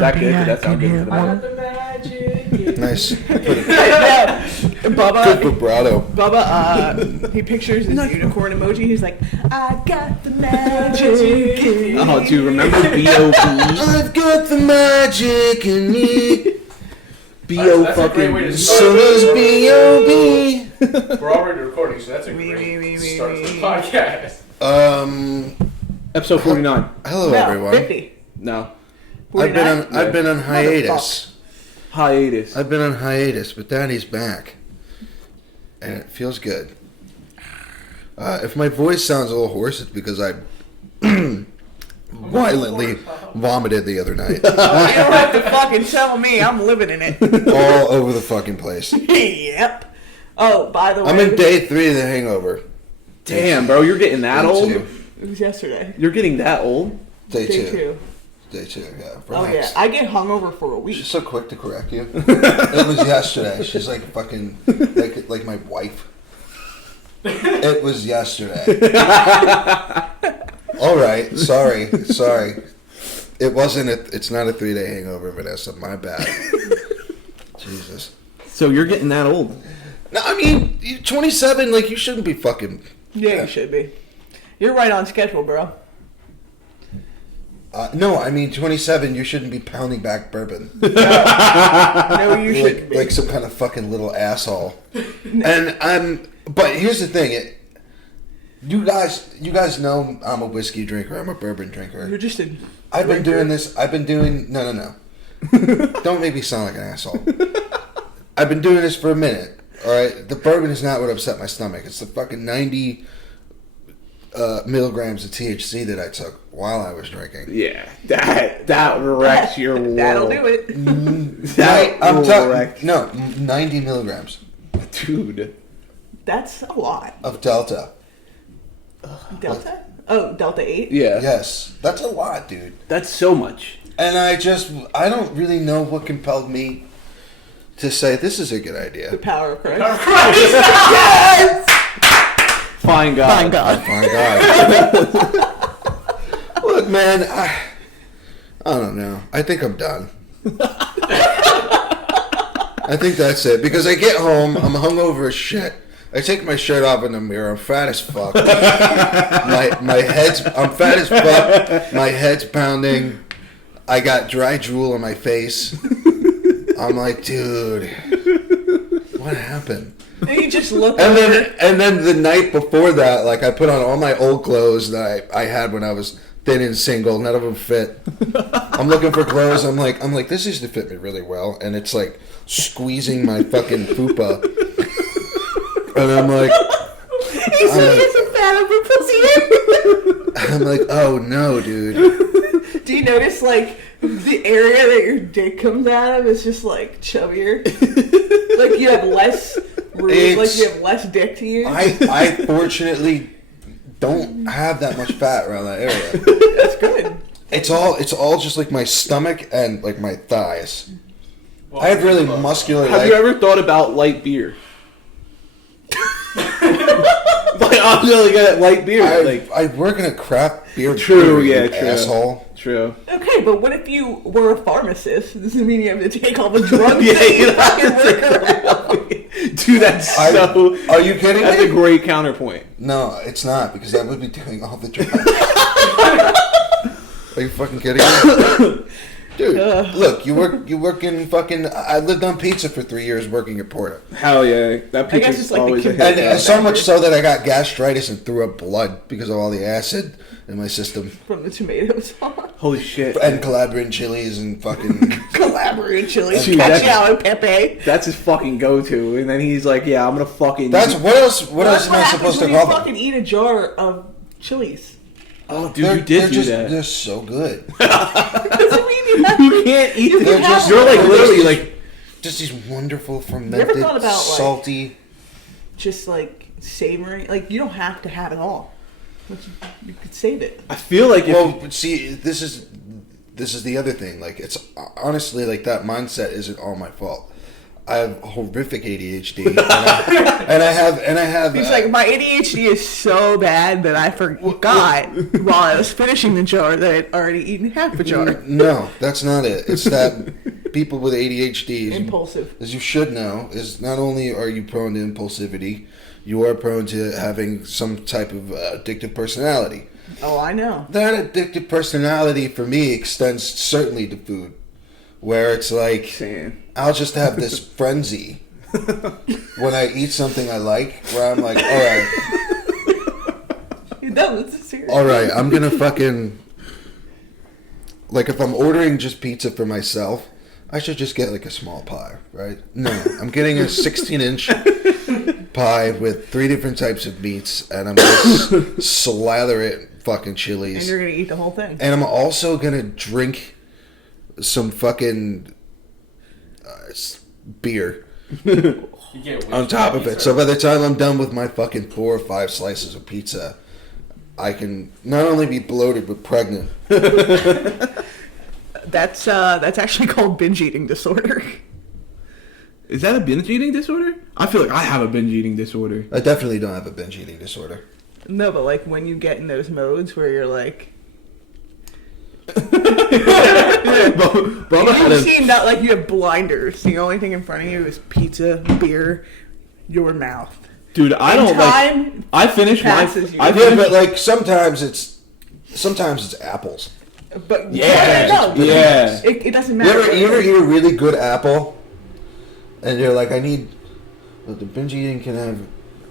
that good? Did that sound good for the moment? Nice. Bubba, Good vibrato. Bubba, he pictures his unicorn emoji. He's like, I got the magic in me. Oh, dude, remember B.O.B.? I've got the magic in me. B.O. That's a great way fucking... to start. So does B.O.B. We're already recording, so that's a great start to the podcast. Episode 49. Hello, No, everyone. 50. No. I've been on Motherfucker. hiatus. Hiatus. I've been on hiatus, but Daddy's back, and it feels good. If my voice sounds a little hoarse, it's because I violently vomited the other night, You don't have to fucking tell me. I'm living in it. all over the fucking place. Yep. Oh, by the way. I'm in day 3 of the hangover. Damn, bro, you're getting that Day old? 2. It was yesterday. You're getting that old? Day Day 2. two. Day 2, yeah. Oh, yeah. Relax. I get hungover for a week. She's so quick to correct you. It was yesterday. She's like fucking like my wife. It was yesterday. All right, sorry. It wasn't. It's not a 3-day hangover, Vanessa. My bad. Jesus. So you're getting that old? No, I mean, you're 27. Like you shouldn't be fucking. Yeah, you should be. You're right on schedule, bro. No, I mean 27. You shouldn't be pounding back bourbon. No, you shouldn't be. Like some kind of fucking little asshole. And but here's the thing. You guys know I'm a whiskey drinker. I'm a bourbon drinker. You're just a I've been drinker. doing this. No. Don't make me sound like an asshole. I've been doing this for a minute. All right. The bourbon is not what upset my stomach. It's the fucking 90 milligrams of THC that I took while I was drinking. Yeah. That wrecks your world. That'll do it. No, 90 milligrams Dude. That's a lot. of Delta. Delta? Oh, Delta 8? Yeah. Yes, that's a lot, dude. That's so much. And I don't really know what compelled me to say this is a good The idea. power of Christ. Yes! Fine God. Fine God. My God. Look, man, I don't know. I think I'm done. I think that's it. Because I get home, I'm hungover as shit. I take my shirt off in the mirror. I'm fat as fuck. I'm fat as fuck. My head's pounding. I got dry drool on my face. I'm like, dude, what happened? And you just look And then the night before that, like I put on all my old clothes that I had when I was thin and single. None of them fit. I'm looking for clothes. I'm like, this used to fit me really well, and it's like squeezing my fucking fupa. And I'm like, He's a fat over pussy. I'm like, oh no, dude. Do you notice, like, the area that your dick comes out of is just, like, chubbier? Like, you have less room, like, you have less dick to use? I fortunately don't have that much fat around that area. That's good. It's all just like my stomach and like my thighs. I have really muscular Have legs. you ever thought about light beer? Like, I'm really good at light beer. I work in a craft beer. True, brewery, yeah, you true. asshole. True. Okay, but what if you were a pharmacist? Does it mean you have to take all the drugs Yeah, that you you have fucking to work take around? Dude, that's so... Are you kidding That's me? a great counterpoint. No, it's not because I would be doing all the drugs. Are you fucking kidding me? Dude, look, you work in fucking... I lived on pizza for 3 years working at Porta. Hell yeah. That I guess pizza's it's like the always a convenience. hit. And so much so that I got gastritis and threw up blood because of all the acid in my system. From the tomato sauce. Holy shit. And Calabrian chilies and fucking... Calabrian chilies. Dude, that's- Cacao and pepe. That's his fucking go-to. And then he's like, yeah, I'm gonna fucking... That's... What else Well, that's am I what supposed happens to when you call them? fucking eat a jar of chilies. Oh, dude, you did do that. They're so good. Doesn't mean you have You can't eat You them. can have You're like them. literally like... Just these wonderful ever fermented, thought about, like- salty... just like savory. Like, you don't have to have it all. You could save it. I feel like if... Well, but see, this is the other thing. Like, it's honestly like that mindset isn't all my fault. I have horrific ADHD, and I have. He's like, my ADHD is so bad that I forgot while I was finishing the jar that I'd already eaten half a jar. No, that's not it. It's that people with ADHD, Impulsive. as you should know, is not only are you prone to impulsivity, you are prone to having some type of addictive personality. Oh, I know. That addictive personality for me extends certainly to food, where it's like I'll just have this frenzy when I eat something I like, where I'm like, all right, No, it's serious. all right, I'm gonna fucking, like, if I'm ordering just pizza for myself, I should just get like a small pie, right? No, I'm getting a 16-inch pie with 3 different types of meats, and I'm gonna slather it in fucking chilies. And you're gonna eat the whole thing. And I'm also gonna drink some fucking beer on top of it. So by the time I'm done with my fucking 4 or 5 slices of pizza, I can not only be bloated but pregnant. That's actually called binge eating disorder. Is that a binge eating disorder? I feel like I have a binge eating disorder. I definitely don't have a binge eating disorder. No, but like when you get in those modes where you're like, you seem that like you have blinders. The only thing in front of you is pizza, beer, your mouth. Dude, I don't like. I finish my. But like sometimes it's apples. But yeah. It doesn't matter. You ever eat a really good apple, and you're like, but the binge eating can have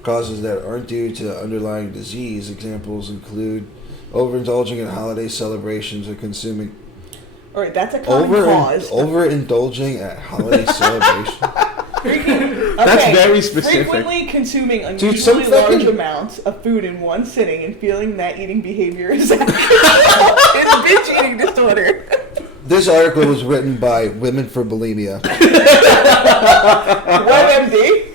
causes that aren't due to underlying disease. Examples include overindulging in holiday celebrations or consuming. All right, that's a common cause. Overindulging at holiday celebrations. That's very specific. Frequently consuming unusually large amounts of food in one sitting and feeling that eating behavior is actually binge eating disorder. This article was written by Women for Bulimia. WebMD?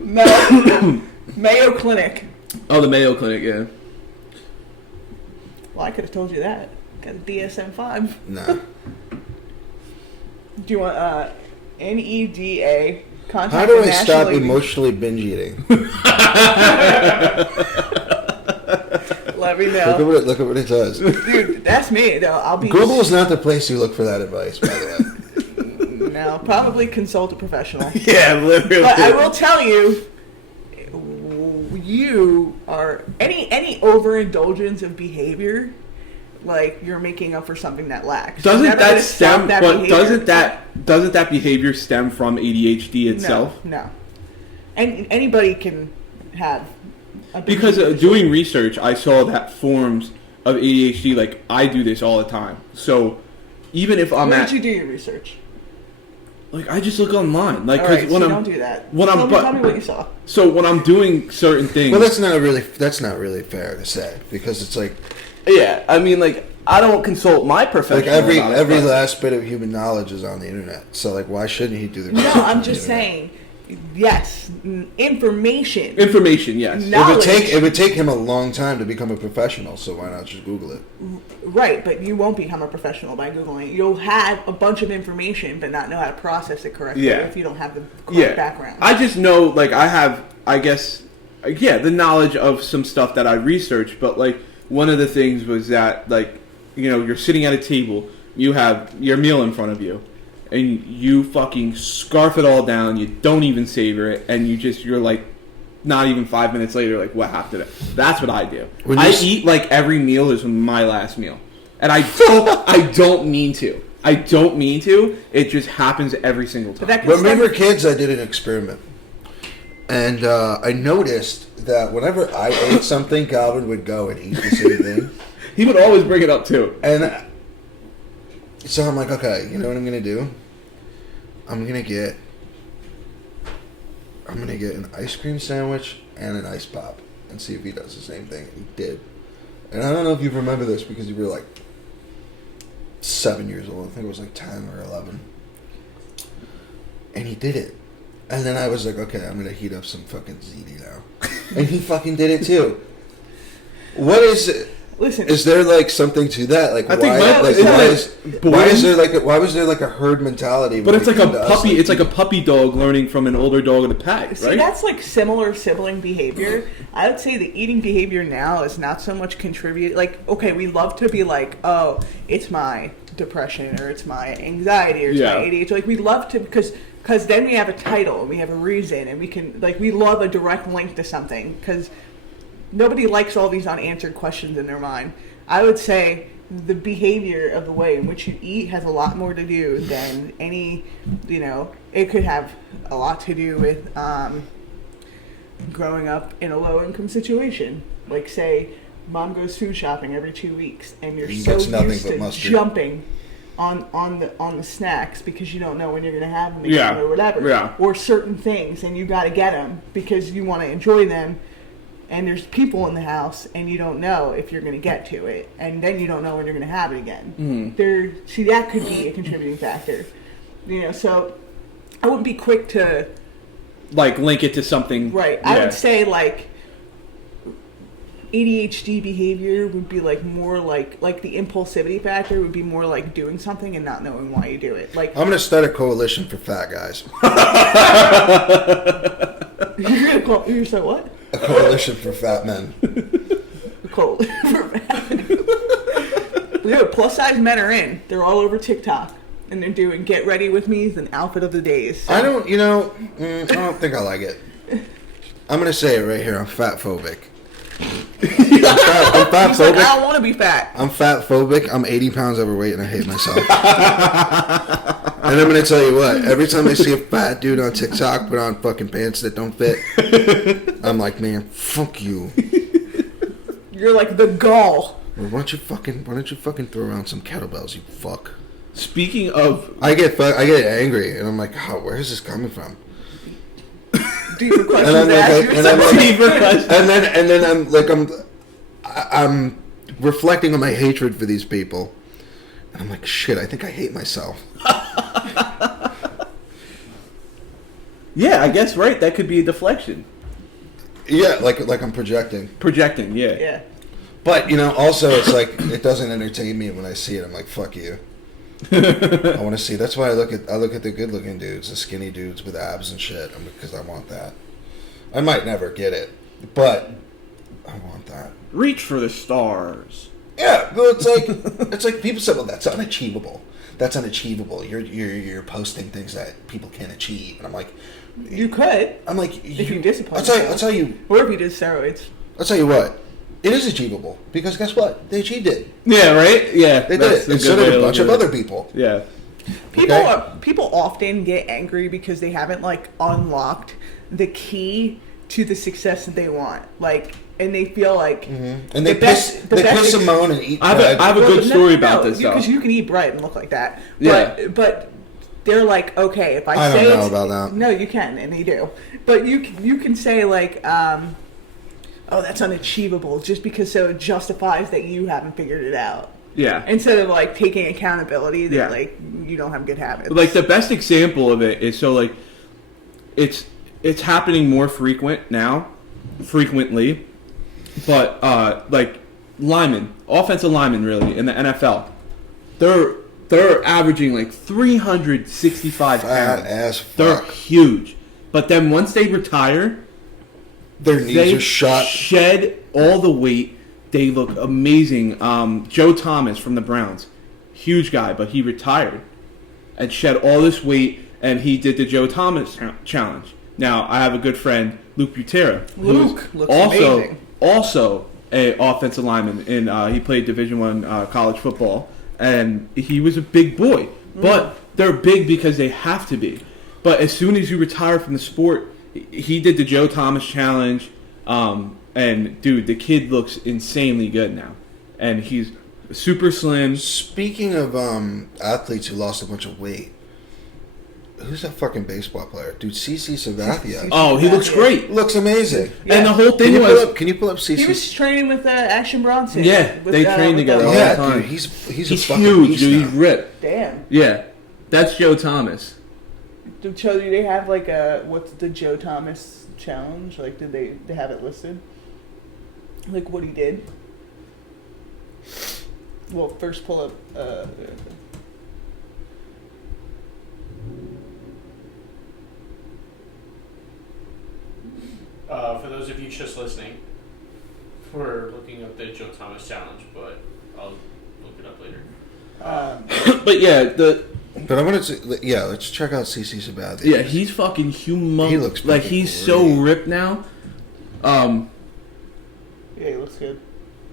No. Mayo Clinic. Oh, the Mayo Clinic, yeah. Well, I could have told you that. Got a DSM-5. Nah. Do you want NEDA? How do I stop emotionally binge eating? Let me know. Look at what it does. Dude, that's me. No, I'll be. Google is not the place you look for that advice, by the way. No, probably consult a professional. Yeah, literally. But I will tell you, you are any overindulgence of behavior, like you're making up for something that lacks. Doesn't that behavior stem from ADHD itself? No. And anybody can have. Because doing research, I saw that forms of ADHD, like I do this all the time. So even if I'm Where did you do your research? Like I just look online, like because right, don't do that. Tell me what you saw. So when I'm doing certain things, well, that's not really fair to say because it's like, yeah, I mean, like I don't consult my professional. Like every last bit of human knowledge is on the internet. So like, why shouldn't he do the research? No, I'm just saying. Yes, information. Information, yes. It would take him a long time to become a professional, so why not just Google it? Right, but you won't become a professional by Googling it. You'll have a bunch of information, but not know how to process it correctly if you don't have the correct background. I just know, like, I have, I guess, the knowledge of some stuff that I researched, but, like, one of the things was that, like, you know, you're sitting at a table, you have your meal in front of you, and you fucking scarf it all down, you don't even savor it, and you're like, not even 5 minutes later, like, what happened to that? That's what I do. I eat like every meal is my last meal. And I don't mean to. I don't mean to. It just happens every single time. When we were kids, I did an experiment. And I noticed that whenever I ate something, Calvin would go and eat the same thing. He would always bring it up, too. And so I'm like, okay, you know what I'm going to do? I'm going to get an ice cream sandwich and an ice pop and see if he does the same thing. And he did. And I don't know if you remember this because you were like 7 years old. I think it was like 10 or 11. And he did it. And then I was like, okay, I'm going to heat up some fucking ziti now. And he fucking did it too. What is it? Listen, Is there like something to that? Like I think why was there like a herd mentality? But when it's like it a came to us? puppy. It's like a puppy dog learning from an older dog in the pack, see, right? that's like similar sibling behavior. I would say the eating behavior now is not so much contribute. Like, okay, we love to be like, oh, it's my depression or it's my anxiety or it's my ADHD. Like, we love to because then we have a title and we have a reason and we can like we love a direct link to something because nobody likes all these unanswered questions in their mind. I would say the behavior of the way in which you eat has a lot more to do than any, it could have a lot to do with growing up in a low-income situation. Like, say, mom goes food shopping every 2 weeks, and you're so used to jumping on the snacks because you don't know when you're going to have them again or whatever. Or certain things, and you got to get them because you want to enjoy them. And there's people in the house, and you don't know if you're going to get to it, and then you don't know when you're going to have it again. See, that could be a contributing factor. So I wouldn't be quick to like link it to something. Right. I would say like ADHD behavior would be like more like the impulsivity factor would be more like doing something and not knowing why you do it. Like I'm going to start a coalition for fat guys. You're going to say what? A coalition for fat men. A coalition for fat men. Plus size men are in. They're all over TikTok. And they're doing get ready with me's an outfit of the days. So. I don't think I like it. I'm going to say it right here. I'm fat phobic. I'm fat phobic. Like, I don't want to be fat. I'm fat phobic. I'm 80 pounds overweight and I hate myself. And I'm going to tell you what, every time I see a fat dude on TikTok put on fucking pants that don't fit, I'm like, man, fuck you. You're like the gall. Why don't you fucking throw around some kettlebells, you fuck. Speaking of... I get angry and I'm like, oh, where is this coming from? Deeper questions to ask yourself. And then I'm reflecting on my hatred for these people. And I'm like, shit, I think I hate myself. Yeah, I guess, right? That could be a deflection. Yeah, like I'm projecting. Projecting, yeah. Yeah. But, also it's like, it doesn't entertain me when I see it. I'm like, fuck you. I want to see. That's why I look at the good looking dudes, the skinny dudes with abs and shit, because I want that. I might never get it, but I want that. Reach for the stars. Yeah, but it's like people say, well, that's unachievable. That's unachievable. You're posting things that people can't achieve, and I'm like, you could. I'm like, if you disappoint. I'll tell you. Or if you did steroids. I'll tell you what. It is achievable because guess what? They achieved it. Yeah, right. Yeah, they did it. And so did a bunch of other people. Yeah. People often get angry because they haven't like unlocked the key to the success that they want. Like, and they feel like and they piss Simone and eat bread. I have a good story about this though. Because you can eat bread and look like that. But they're like, okay, if I say don't know about that. No, you can, and they do. But you can say like, oh, that's unachievable, just because so it justifies that you haven't figured it out. Yeah. Instead of like taking accountability that like you don't have good habits. Like the best example of it is it's happening more frequently, but like offensive linemen really in the NFL, they're averaging like 365 fat pounds. Ass fuck. They're huge, but then once they retire, their knees are shot. Shed all the weight. They look amazing. Joe Thomas from the Browns, huge guy, but he retired and shed all this weight, and he did the Joe Thomas challenge. Now I have a good friend, Luke Butera, Luke looks also amazing. Also a offensive lineman, and he played Division I college football, and he was a big boy. But they're big because they have to be. But as soon as you retire from the sport, he did the Joe Thomas challenge, and dude, the kid looks insanely good now, and he's super slim. Speaking of athletes who lost a bunch of weight, who's that fucking baseball player? Dude, CC Sabathia. Oh, he looks great. Looks amazing. Yeah. And the whole thing can you pull up CC? He was training with Action Bronson. Yeah, they train together all the time. Dude, he's fucking huge, dude. He's ripped. Damn. Yeah, that's Joe Thomas. Do they have like what's the Joe Thomas challenge? Like, did they have it listed? Like what he did? Well, first pull up. For those of you just listening, we're looking up the Joe Thomas challenge, but I'll look it up later. But yeah, But I wanted to, let's check out CC Sabathia. yeah, he's fucking humongous. He looks like fucking he's so great. ripped now. Yeah, he looks good.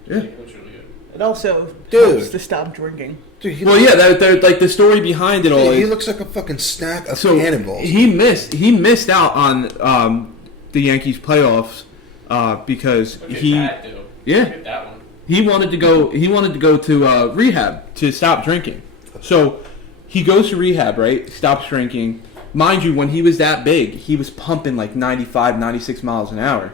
Yeah. It looks really good. It also Dude. helps to stop drinking. Dude, he Well, looks, yeah, they're like the story behind it all. he is, looks like a fucking stack of so cannonballs. he missed out on the Yankees playoffs because Look at he that, dude. yeah. Look at that one. he wanted to go to rehab to stop drinking. So he goes to rehab, right? Stops drinking. Mind you, when he was that big, he was pumping like 95, 96 miles an hour.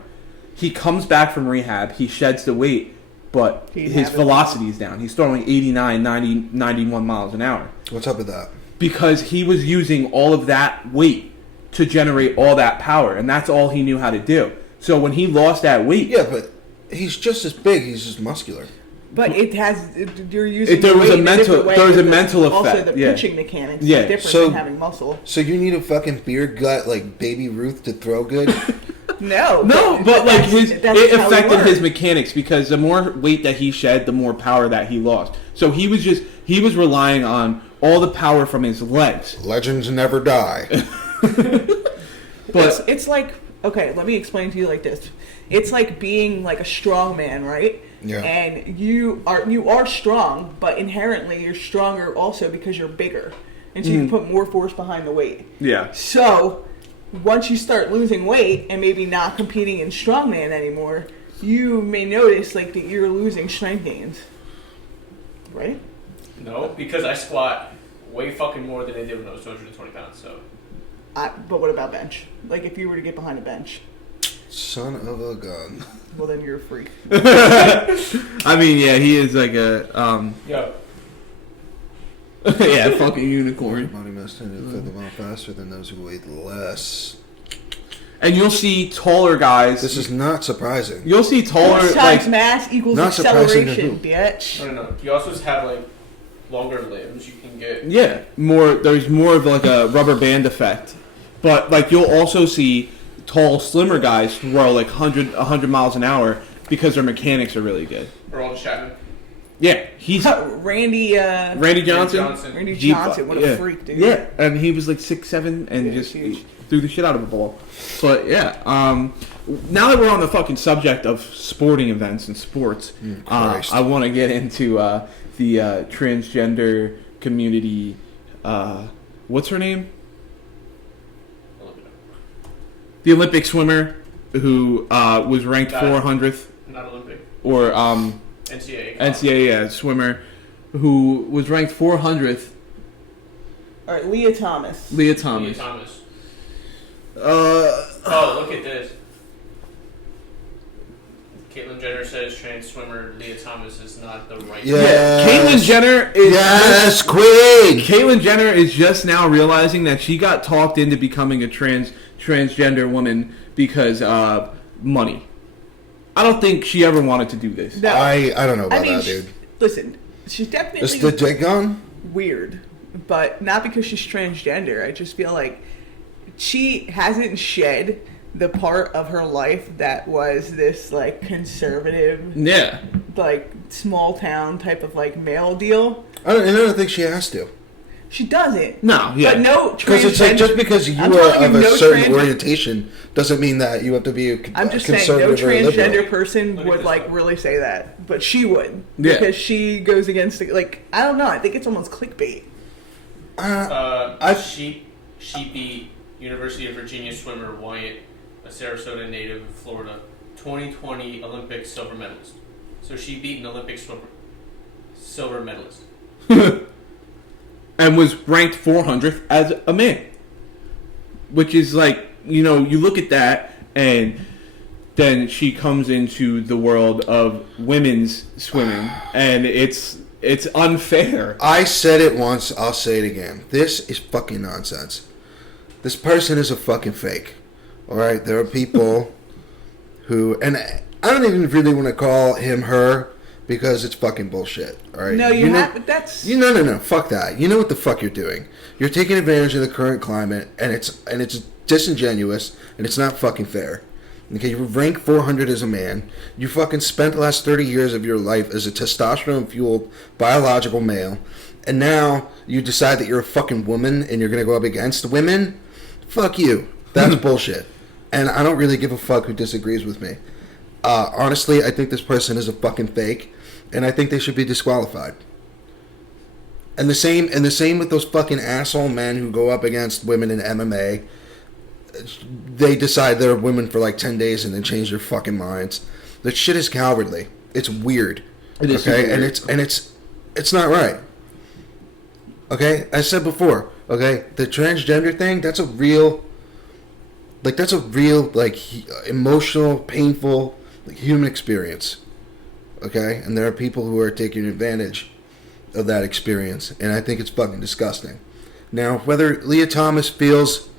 He comes back from rehab, he sheds the weight, but He's his having- velocity is down. He's throwing 89, 90, 91 miles an hour. What's up with that? Because he was using all of that weight to generate all that power, and that's all he knew how to do. So when he lost that weight, Yeah, but he's just as big. He's just muscular. But you're using there was weight a in mental- different way there was a because mental Also, effect, the yeah. pitching mechanics Yeah. is different So- than having muscle. So you need a fucking beer gut like Baby Ruth to throw good? No, but like that's it how we affected work. his mechanics because the more weight that he shed, the more power that he lost. So he was relying on all the power from his legs. Legends never die. But It's like, okay, let me explain to you like this. It's like being like a strong man, right? Yeah. And you are strong, but inherently you're stronger also because you're bigger. And so you can put more force behind the weight. yeah, So once you start losing weight and maybe not competing in strongman anymore, you may notice like that you're losing strength gains. Right? No, because I squat way fucking more than I did when I was 220 pounds, so. But what about bench? Like if you were to get behind a bench, Son of a gun. well then you're a freak. I mean, yeah, he is like a Yo. yeah, fucking unicorn. Body mass tended to fill them out faster than those who weighed less. And you'll see taller guys. This is not surprising. You'll see taller Force times like mass equals Not surprising to acceleration, who? bitch. No. You also have, like, longer limbs. You can get... yeah, more. There's more of like a rubber band effect, but like you'll also see tall, slimmer guys throw like 100 miles an hour because their mechanics are really good. Aroldis Chapman. Yeah, he's Randy Randy Johnson. Randy G- Johnson, what a yeah. freak, dude. Yeah, and he was like 6'7" and Yeah, just huge. threw the shit out of the ball. But yeah, now that we're on the fucking subject of sporting events and sports, Christ. I want to get into the transgender community. What's her name? I'll look it up. The Olympic swimmer who was ranked Got it. 400th, Not Olympic. or NCAA. NCAA swimmer who was ranked 400th. All right, Leah Thomas. Leah Thomas. Leah Thomas. Uh, Oh, look at this. Caitlyn Jenner says trans swimmer Leah Thomas is not the right... Yeah. yeah, Caitlyn Jenner is Yes, Queen! Caitlyn Jenner is just now realizing that she got talked into becoming a transgender woman because money. I don't think she ever wanted to do this. No. I don't know about I mean, that, dude. Listen, she's Is definitely the dick on? weird, but not because she's transgender. I just feel like she hasn't shed the part of her life that was this like conservative, Yeah. like small town type of like male deal. I don't think she has to. She doesn't. No, yeah. But no Because it's like transgender- just because you I'm are telling of you, a no certain trans- orientation doesn't mean that you have to be a I'm just saying, no conservative or transgender liberal. person Look at would this like one. really say that, but she would Yeah. because she goes against the, like I don't know. I think it's almost clickbait. She beat University of Virginia swimmer Wyatt, a Sarasota native of Florida, 2020 Olympic silver medalist. So she beat an Olympic swimmer, silver medalist. And was ranked 400th as a man. Which is like, you know, you look at that and then she comes into the world of women's swimming and it's unfair. I said it once, I'll say it again. This is fucking nonsense. This person is a fucking fake. Alright, there are people who, and I don't even really want to call him her, because it's fucking bullshit. All right. No, that's. No. Fuck that. You know what the fuck you're doing. You're taking advantage of the current climate, and it's disingenuous, and it's not fucking fair. Okay, you rank 400 as a man. You fucking spent the last 30 years of your life as a testosterone-fueled biological male, and now you decide that you're a fucking woman and you're gonna go up against women? Fuck you. That's bullshit. And I don't really give a fuck who disagrees with me. Honestly, I think this person is a fucking fake, and I think they should be disqualified. And the same with those fucking asshole men who go up against women in MMA. They decide they're women for like 10 days and then change their fucking minds. That shit is cowardly. It's weird. It is okay, weird. and it's not right. Okay, I said before. Okay, the transgender thing. That's a real emotional, painful, like, human experience. Okay, and there are people who are taking advantage of that experience, and I think it's fucking disgusting. Now, whether Leah Thomas feels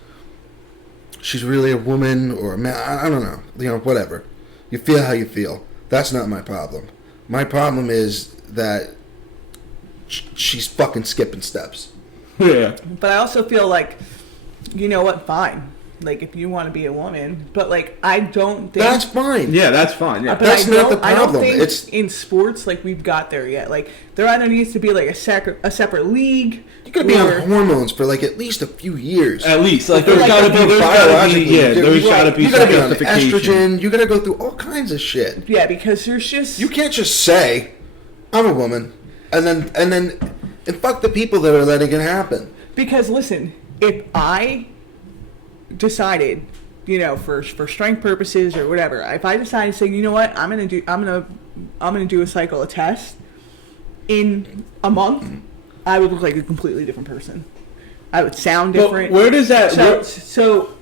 she's really a woman or a man, I don't know. You know, whatever. You feel how you feel. That's not my problem. My problem is that she's fucking skipping steps. Yeah. But I also feel like, you know what? Fine. Like, if you want to be a woman, but like, I don't think That's fine. Yeah, that's fine. Yeah. But That's not the I don't problem. think It's- in sports like we've got there yet. Like, there either needs to be like a separate league. You gotta be on hormones for like at least a few years. At least, like, Like, there's gotta be, biologically, there's gotta be you some gotta be on justification. estrogen. You gotta go through all kinds of shit. Yeah, because there's just You can't just say, "I'm a woman," and fuck the people that are letting it happen. because listen, if I decided, you know, for strength purposes or whatever, if I decided to say, you know what, I'm gonna do a cycle of tests in a month, I would look like a completely different person. I would sound But different. where does that? So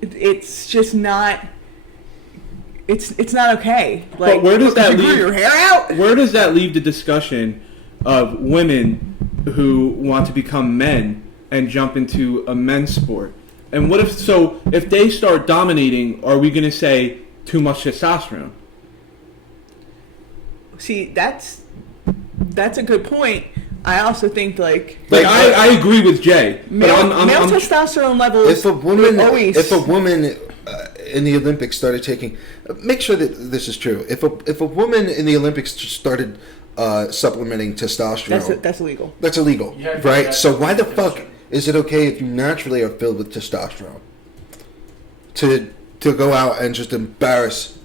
it's just not. It's not okay. Like, where does that you grew leave- your hair out? Where does that leave the discussion of women who want to become men and jump into a men's sport? And what if they start dominating, are we going to say too much testosterone? See, that's a good point. I also think like I agree with Jay, but male I'm testosterone levels. If a woman always in the Olympics started taking, make sure that this is true. If a woman in the Olympics started supplementing testosterone, that's illegal. that's illegal, Yeah, right? yeah, So why the that's fuck true. is it okay if you naturally are filled with testosterone to go out and just embarrass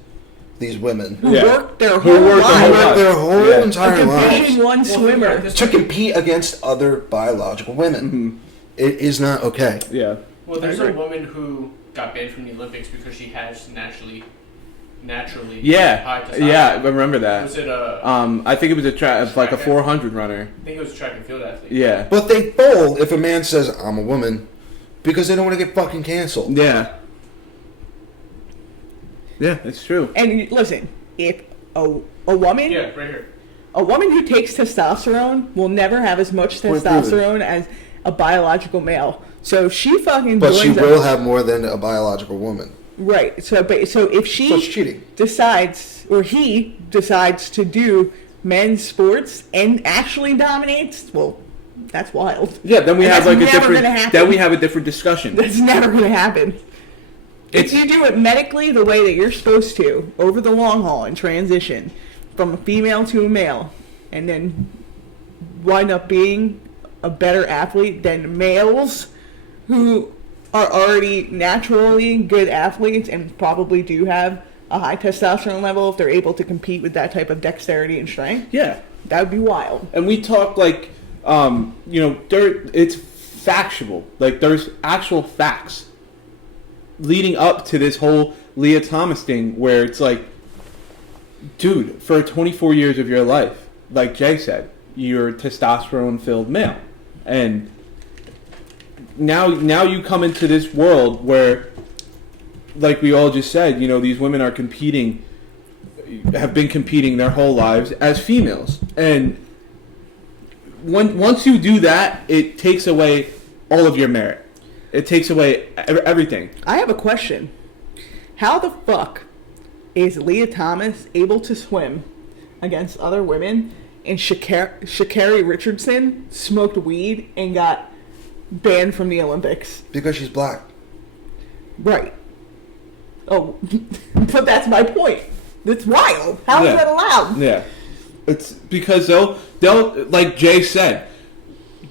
these women Who Yeah. worked their Who whole worked their who whole lives. work their whole Yeah. entire A lives Division I swimmer. to compete against other biological women? It is not okay. yeah. Well, there's I a agree. woman who got banned from the Olympics because she has naturally high Yeah, testosterone. yeah, I remember that. Was it a? I think it was like a Track. 400 runner. I think it was a track and field athlete. Yeah, But they fold if a man says, "I'm a woman," because they don't want to get fucking canceled. yeah, yeah. It's true. And listen, if a woman Yeah, right here. a woman who takes testosterone will never have as much Point testosterone as a biological male. So if she fucking But she joins will have more than a biological woman. right. So if So it's she cheating. decides or he decides to do men's sports and actually dominates, well, that's wild. Yeah, then we And have that's like a never different. gonna happen. Then we have a different discussion. That's never going to happen. It's- If you do it medically the way that you're supposed to over the long haul and transition from a female to a male, and then wind up being a better athlete than males who are already naturally good athletes and probably do have a high testosterone level if they're able to compete with that type of dexterity and strength, Yeah, that would be wild. and we talk like, it's factual. Like there's actual facts leading up to this whole Leah Thomas thing, where it's like, dude, for 24 years of your life, like Jay said, you're a testosterone-filled male, and now you come into this world where, like we all just said, these women are competing, have been competing their whole lives as females, and once you do that, it takes away all of your merit. It takes away everything. I have a question. How the fuck is Leah Thomas able to swim against other women, and Sha'Carri Richardson smoked weed and got banned from the Olympics. Because she's black. Right. Oh, but that's my point. It's wild. How is that allowed? Yeah. It's because they'll like Jay said,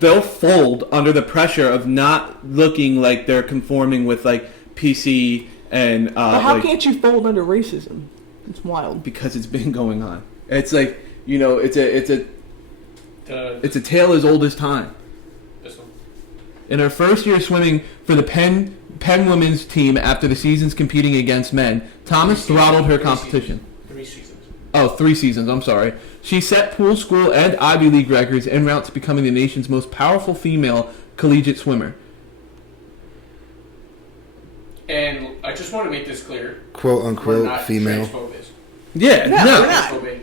they'll fold under the pressure of not looking like they're conforming with like PC and but how can't you fold under racism? It's wild. Because it's been going on. It's like, you know, it's a tale as old as time. This one. In her first year swimming for the Penn women's team after the seasons competing against men, Thomas throttled her competition. 3 seasons. Oh, 3 seasons, I'm sorry. She set pool, school, and Ivy League records en route to becoming the nation's most powerful female collegiate swimmer. And I just want to make this clear. Quote We're unquote not female. transphobic. Yeah, No, no. we're not. Transphobic.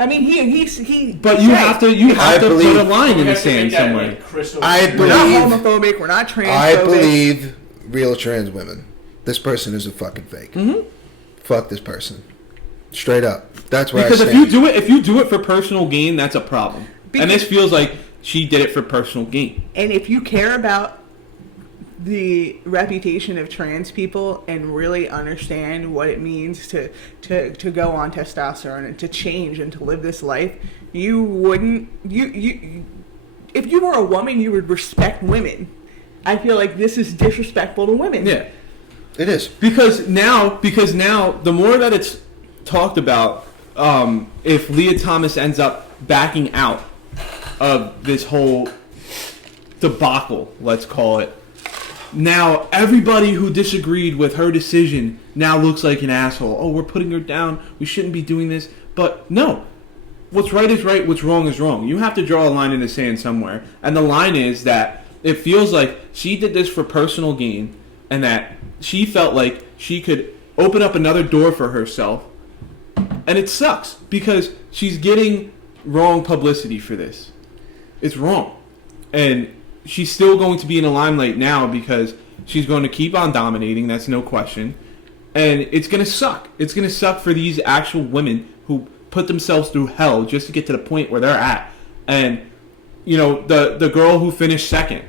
I mean, he. But you have to I put believe- a line We in the have to make sand that, somewhere. like, crystal I clear. We're believe- not homophobic. We're not transphobic. I believe real trans women. This person is a fucking fake. Mm-hmm. Fuck this person. Straight up. That's where Because I if stand. you do it for personal gain, that's a problem. And this feels like she did it for personal gain. And if you care about the reputation of trans people and really understand what it means to go on testosterone and to change and to live this life, you wouldn't you if you were a woman, you would respect women. I feel like this is disrespectful to women. Yeah. It is. Because now the more that it's talked about, if Leah Thomas ends up backing out of this whole debacle, let's call it, now everybody who disagreed with her decision now looks like an asshole. Oh, we're putting her down. We shouldn't be doing this. But no. What's right is right. What's wrong is wrong. You have to draw a line in the sand somewhere. And the line is that it feels like she did this for personal gain and that she felt like she could open up another door for herself. And it sucks because she's getting wrong publicity for this. It's wrong. And she's still going to be in the limelight now because she's going to keep on dominating. That's no question. And it's going to suck. It's going to suck for these actual women who put themselves through hell just to get to the point where they're at. And, you know, the girl who finished second,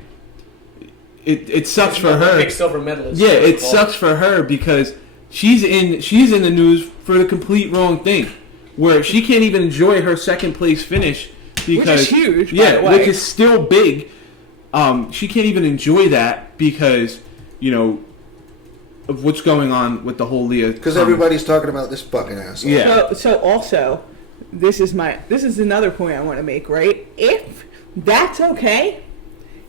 it sucks for her. Big silver medalist. Yeah, it sucks for her because she's in the news for the complete wrong thing, where she can't even enjoy her second place finish because which is huge. yeah, by the way. which is still big. She can't even enjoy that because, you know, of what's going on with the whole Leah. Because everybody's talking about this fucking asshole. Yeah. So also, this is another point I want to make, right? If that's okay,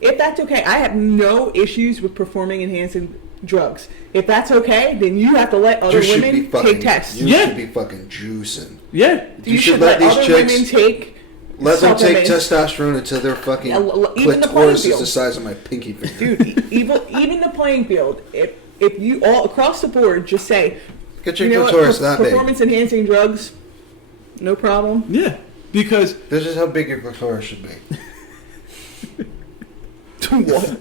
I have no issues with performing enhancing drugs. If that's okay, then you have to let other women take tests. You should be fucking juicing. Yeah. You should let these other chicks women take let them take supplements. testosterone until their fucking even the playing clitoris is field. the size of my pinky finger. Dude, even the playing field. If you all across the board just say, Get your you know clitoris what, that big. performance enhancing drugs, no problem. Yeah. Because This is how big your clitoris should be. What?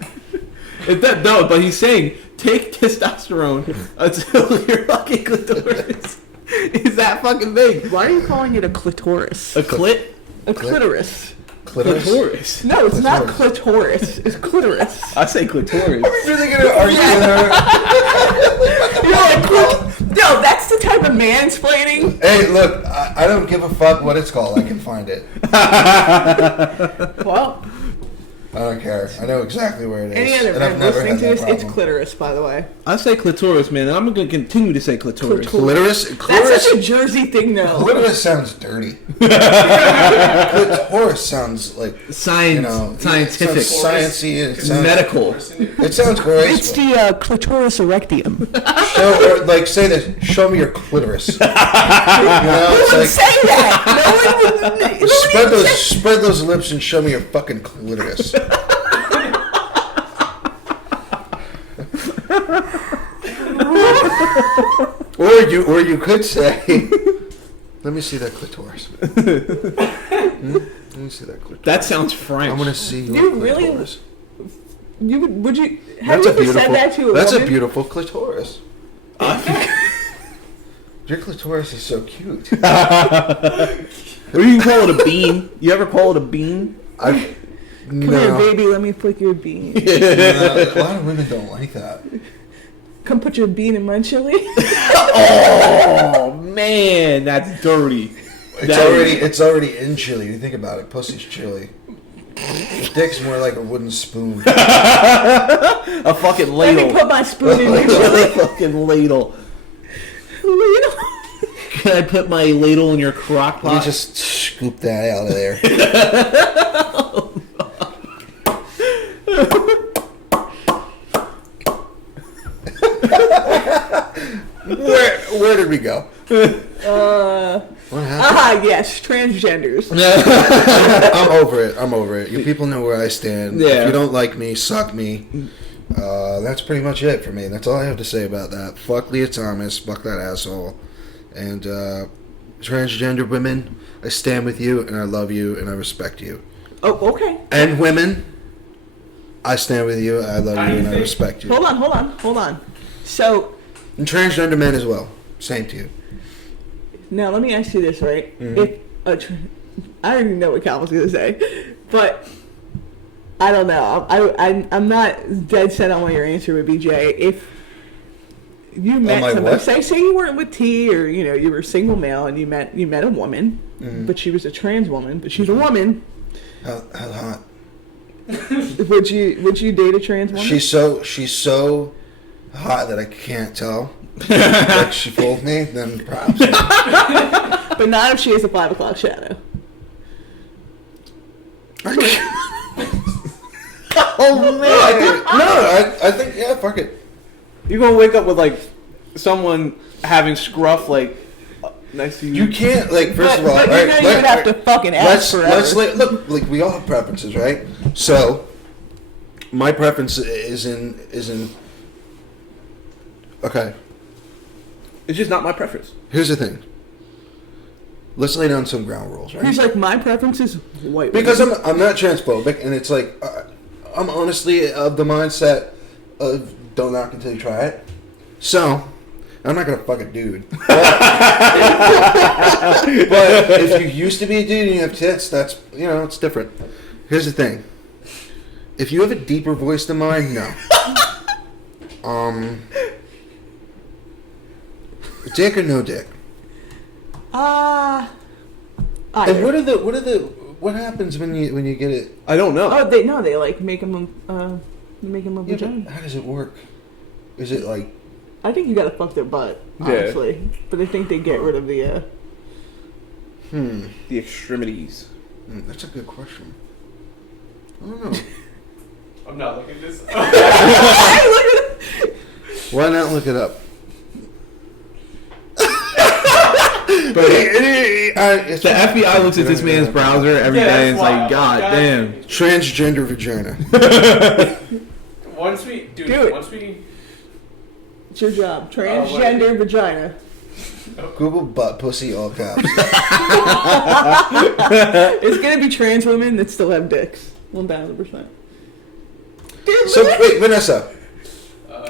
but he's saying take testosterone until your fucking clitoris is that fucking big. Why are you calling it a clitoris? A clit? A clitoris. Clitoris? Clitoris. No, it's not clitoris. It's clitoris. I say clitoris. Are we really gonna argue with her? You're like, no, that's the type of mansplaining. Hey, look, I don't give a fuck what it's called. I can find it. Well, I don't care. I know exactly where it is. any other and I've man never listening had to that this, it's problem. clitoris, by the way. I say clitoris, man, and I'm going to continue to say clitoris. Clitoris? That's Clitoris? such a Jersey thing, though. Clitoris sounds dirty. Clitoris sounds like, Science, you know, scientific, it sounds sciencey. It sounds, medical. It sounds graceful. It's the clitoris erectium. Or, like, say this. Show me your clitoris. You know, Who it's would like, say that? No one would. spread those lips and show me your fucking clitoris. Or you could say, let me see that clitoris. Let me see that clitoris. That sounds French. I want to see your You really- clitoris. Would you have you ever said that to a That's woman? a beautiful clitoris. Your clitoris is so cute. Or you can call it a bean. You ever call it a bean? Come here, baby. Let me flick your bean. No, a lot of women don't like that. Come put your bean in my chili. Oh man, that's dirty. It's already in chili. You think about it. Pussy's chili. Dick's more like a wooden spoon. A fucking Let ladle. me put my spoon in your chili. A fucking ladle. Ladle. Can I put my ladle in your crock pot? You just scoop that out of there. Where did we go? What happened? Yes, transgenders. I'm over it. You people know where I stand. Yeah. If you don't like me, suck me. That's pretty much it for me. That's all I have to say about that. Fuck Leah Thomas. Fuck that asshole. And transgender women, I stand with you, and I love you, and I respect you. Oh, okay. And women, I stand with you, I love you, and I respect you. Hold on. So, And transgender men as well. Same to you. now let me ask you this, right? Mm-hmm. I don't even know what Cal was going to say, but I don't know. I'm not dead set on what your answer would be, Jay. If you met my somebody, what? say you weren't with T, or you were a single male, and you met a woman, Mm-hmm. but she was a trans woman, but she's a woman. How hot? Would you date a trans woman? She's so hot that I can't tell. Like she fooled me, then perhaps. But not if she has a 5 o'clock shadow. Oh man! I think yeah, fuck it. You're gonna wake up with like someone having scruff like next to you. You can't like first of all. But right, you would have to fucking ask forever. Let's look like we all have preferences, right? So my preference is in. Okay, It's just not my preference. here's the thing. Let's lay down some ground rules, right? He's like, my preference is white. Because women. I'm not transphobic, and it's like I'm honestly of the mindset of don't knock until you try it. So I'm not gonna fuck a dude. But if you used to be a dude and you have tits, that's it's different. Here's the thing: if you have a deeper voice than mine, no. Dick or no dick? Either. And what happens when you get it? I don't know. Oh, they like make him a vagina. How does it work? Is it like? I think you gotta fuck their butt, honestly. But I think they get rid of the. The extremities. That's a good question. I don't know. I'm not looking this up. Why not look it up? But The FBI looks at this man's browser every day and it's like, God damn. Transgender vagina. Once we Do it. once we It's your job. Transgender vagina. Google butt pussy all caps. It's gonna be trans women that still have dicks. 1,000%. So wait, Vanessa.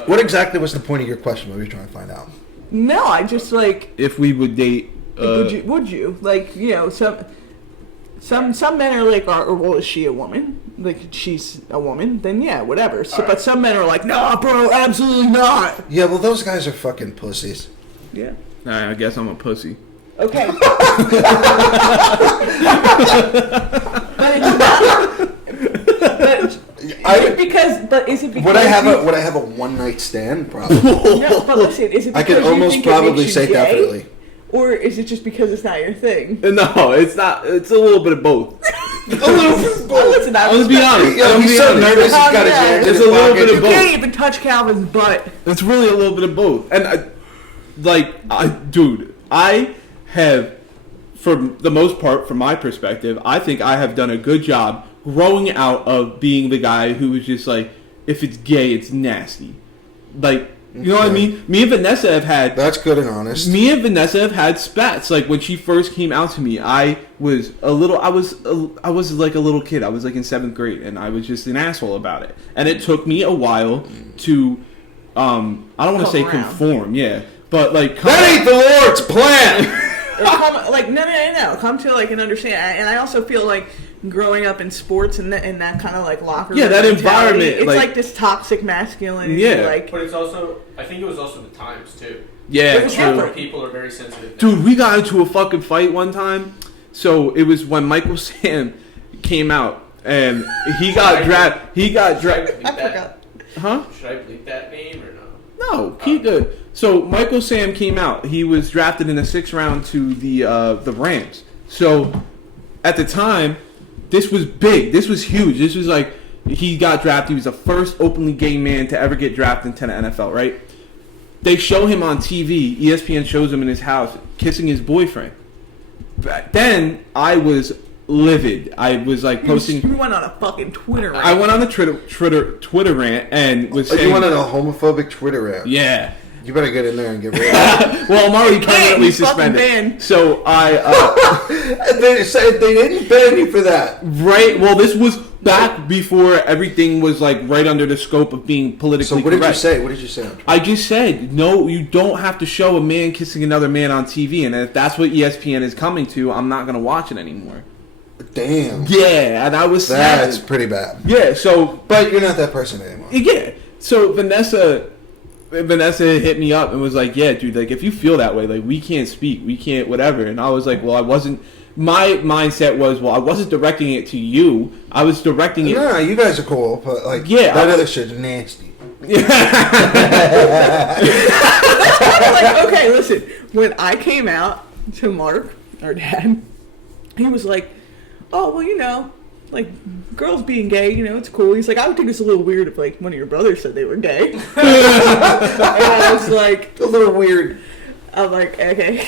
What exactly was the point of your question? What were you trying to find out? No, I just like. If we would date. Would you like some men are like, well, is she a woman? Like she's a woman? Then yeah, whatever. So, but some men are like, nah, bro, absolutely not. Yeah, well, those guys are fucking pussies. Yeah. Alright, I guess I'm a pussy. Okay. But it's not. But is it because Would I have a one night stand? Probably. No, but listen, is it because I could you almost think it probably makes you say gay? definitely. Or is it just because it's not your thing? No, it's not. It's a little bit of both. Listen, Let's be honest. Yeah, Let's he's be so honest. nervous. He's got his hands in It's his a little pocket. bit of You both. can't even touch Calvin's butt. It's really a little bit of both. And dude, I have, for the most part, from my perspective, I think I have done a good job growing out of being the guy who was just like, if it's gay, it's nasty. Like, you know what I mean? Me and Vanessa have had. That's good and honest. Me and Vanessa have had spats. Like when she first came out to me, I was like a little kid. I was like in 7th grade, and I was just an asshole about it. And it took me a while to, I don't want to say Come around. conform, yeah, but like That ain't the Lord's plan. come to like an understanding. And I also feel like growing up in sports and that kind of like locker room, Yeah, that mentality, environment, it's like- like this toxic masculinity. Yeah. Like, But it's also, I think it was also the times too. Yeah, It was true. different. People are very sensitive. Dude, we got into a fucking fight one time. So it was when Michael Sam came out and he got drafted. He got drafted. I forgot. Huh? Should I bleep that name or no? No, keep good. So Michael Sam came out. He was drafted in the 6th round to the Rams. So at the time, this was big. This was huge. This was like he got drafted. He was the first openly gay man to ever get drafted into the NFL. Right? They show him on TV. ESPN shows him in his house kissing his boyfriend. Back then, I was livid. I was like posting. You went on a fucking Twitter rant. I went on the Twitter rant and was saying, You went on a homophobic Twitter rant. yeah. You better get in there and get rid of it. Well, I'm already permanently he's fucking suspended. banned. So I They said they didn't ban you for that. right. Well, this was back before everything was like right under the scope of being politically So what correct. did you say? What did you say? On Twitter? I just said no. You don't have to show a man kissing another man on TV, and if that's what ESPN is coming to, I'm not gonna watch it anymore. Damn. Yeah, and I was That's sad. pretty bad. Yeah. So But you're not that person anymore. yeah. So Vanessa hit me up and was like, "Yeah, dude, like if you feel that way, like we can't speak, we can't whatever." And I was like, "Well, I wasn't." My mindset was, "Well, I wasn't directing it to you. I was directing it." No, you guys are cool, but like Yeah, that I- other shit's nasty. Like, okay, listen. When I came out to Mark, our dad, he was like, "Oh, well, you know, like girls being gay, you know, it's cool." He's like, "I would think it's a little weird if like one of your brothers said they were gay." And I was like, A little weird. I'm like, okay.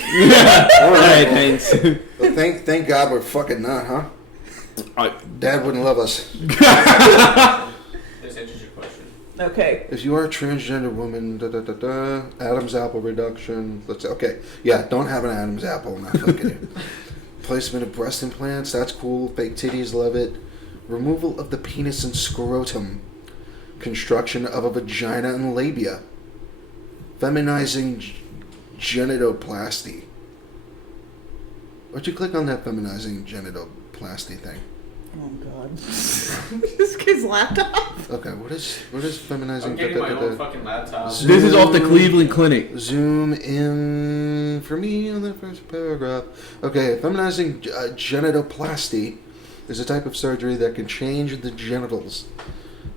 All right, thanks. But thank God we're fucking not, huh? Dad wouldn't love us. This answers your question. Okay. If you are a transgender woman, Adam's apple reduction. Let's say, okay, yeah, don't have an Adam's apple. I'm not fucking it. Placement of breast implants, that's cool. Fake titties, love it. Removal of the penis and scrotum. Construction of a vagina and labia. Feminizing genitoplasty. Why'd you click on that feminizing genitoplasty thing? Oh God. This kid's laptop. Okay, what is feminizing? I'm getting my own fucking laptop. This is off the Cleveland Clinic. Zoom in for me on the first paragraph. Okay, feminizing genitoplasty is a type of surgery that can change the genitals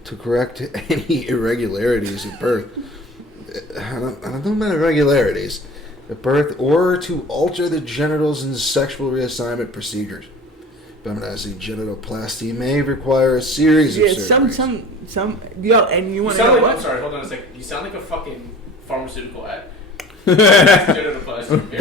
to correct any irregularities at birth. I don't know about irregularities at birth or to alter the genitals in sexual reassignment procedures. Feminizing genitoplasty may require a series of surgeries. And you You want to sound know like, what? I'm sorry, hold on a second. You sound like a fucking pharmaceutical ad. Genitoplasty,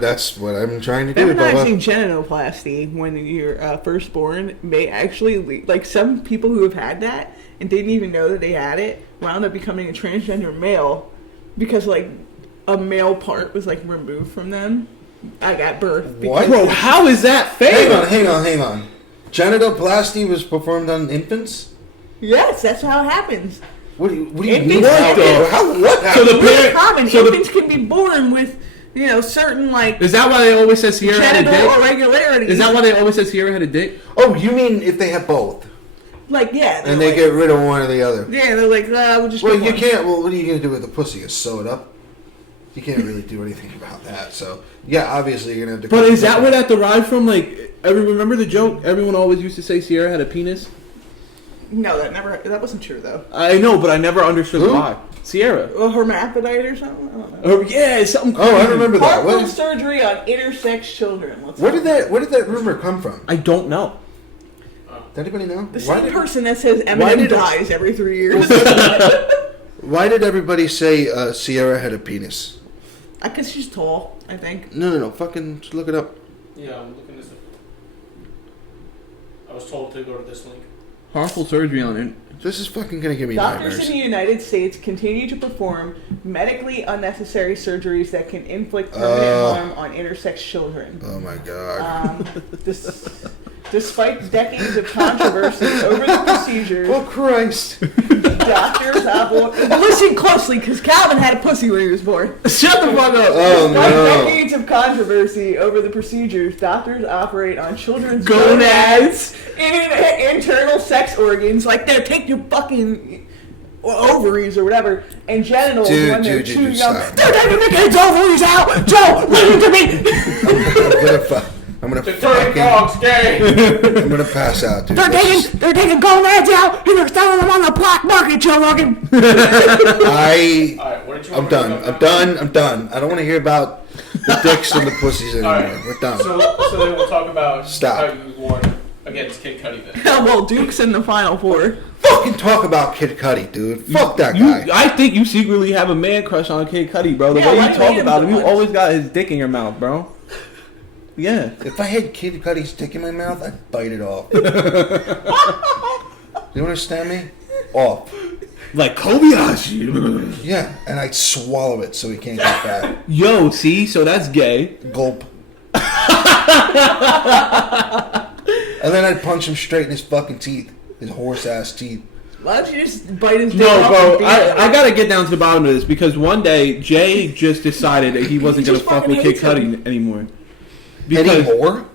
That's what I'm trying to do, Feminizing Bubba. genitoplasty when you're first born may actually like some people who have had that and didn't even know that they had it wound up becoming a transgender male because like a male part was like removed from them at birth. What? Bro, how is that fair? Hang on. Genitoplasty was performed on infants? Yes, that's how it happens. What do you Infants- mean? What How, the- what So happened? the Really parent, common. so the, Infants can be born with certain like is that why they always said Sierra had a genital dick? irregularities. Is that why they always said Sierra had a dick? Oh, you mean if they have both like yeah? and they like, get rid of one or the other? yeah, they're like we'll just. Well, get you one. can't. Well, what are you going to do with the pussy? You sew it up? You can't really do anything about that. So, yeah, obviously you're going to have to. But is that where that derived from? Like, remember the joke? Everyone always used to say Sierra had a penis. No, that wasn't true though. I know, but I never understood Who? why. Sierra. A hermaphrodite or something. I don't know. Oh yeah, something. Oh, I crazy. remember that. Partial surgery on intersex children. Where did that rumor come from? I don't know. Does anybody know? The same person that says why Eminem did- dies every 3 years. Why did everybody say Sierra had a penis? Because she's tall, I think. No. Fucking look it up. Yeah, I'm looking this up. I was told to go to this link. Harmful surgery on it. This is fucking going to give me Doctors nightmares. in the United States continue to perform medically unnecessary surgeries that can inflict permanent harm on intersex children. Oh my god. Despite decades of controversy over the procedures, Oh Christ. designed Doctor's apple. Listen closely, because Calvin had a pussy when he was born. Shut the fuck up. Oh Despite no. decades of controversy over the procedures, doctors operate on children's Gonads and internal sex organs, like they'll take your fucking ovaries or whatever, and genitals when they're too young. Stop. They're taking the kids' ovaries out! Joe, listen to me! I'm gonna The turd dog's gay. I'm gonna pass out, dude. They're taking gonads out and they're selling them on the black market, Joe Rogan. Alright, what did you I'm want done. to I'm done. I'm done. I don't want to hear about the dicks and the pussies anymore. Alright. We're done. So then we'll talk about Stop. how you won against Kid Cudi then. Well, Duke's in the Final Four. Fucking talk about Kid Cudi, dude. Fuck that guy. I think you secretly have a man crush on Kid Cudi, bro. The Yeah, way why you do talk you hate about him him, so you much? always got his dick in your mouth, bro. Yeah. If I had Kid Cudi's dick in my mouth, I'd bite it off. You understand me? Off. Like Kobayashi. Yeah, and I'd swallow it so he can't get fat. Yo, see? So that's gay. Gulp. And then I'd punch him straight in his fucking teeth. His horse ass teeth. Why don't you just bite his dick No, off bro, and beat it? I gotta get down to the bottom of this because one day Jay just decided that he wasn't He gonna just fuck with fucking Kid hates him. Cudi anymore. Anymore?